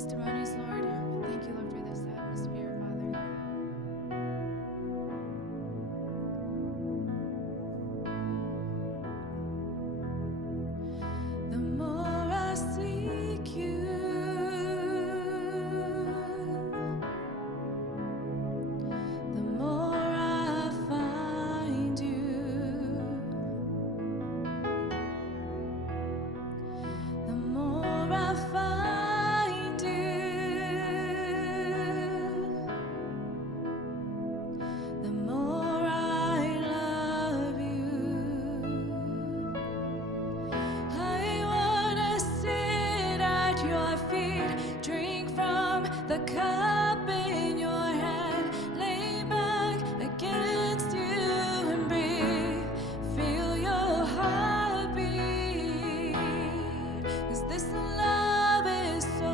testimonies, Lord. Thank you, Lord, for this atmosphere, Father. The more I seek you, the more I find you. The more I find you, the more I love you. I wanna sit at your feet, drink from the cup in your hand, lay back against you and breathe, feel your heartbeat. 'Cause this love is so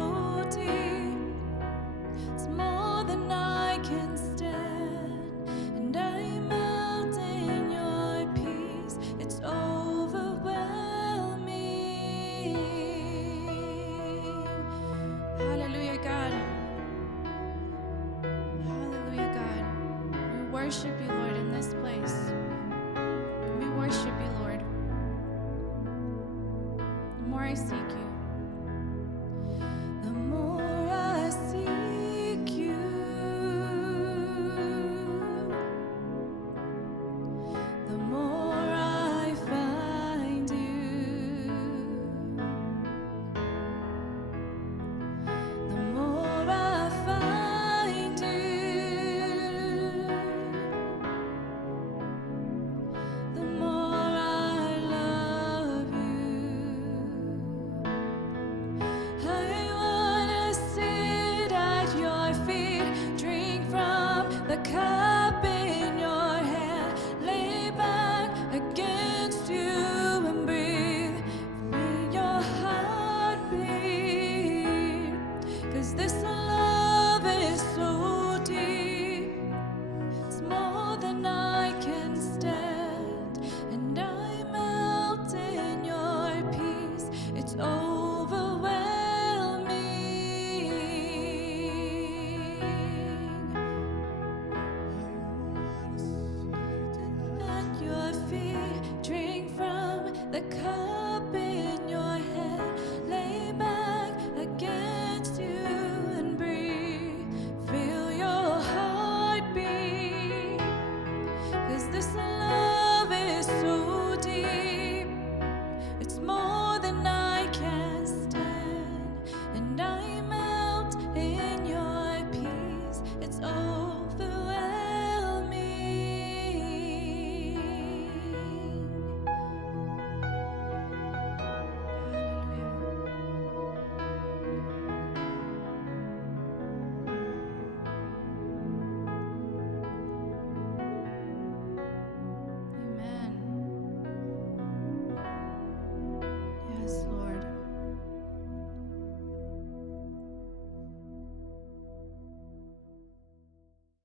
deep, it's more than I can stand, and I melt in your peace. It's overwhelming. Hallelujah, God. Hallelujah, God. We worship you, Lord, in this place. We worship you, Lord. The more I seek you,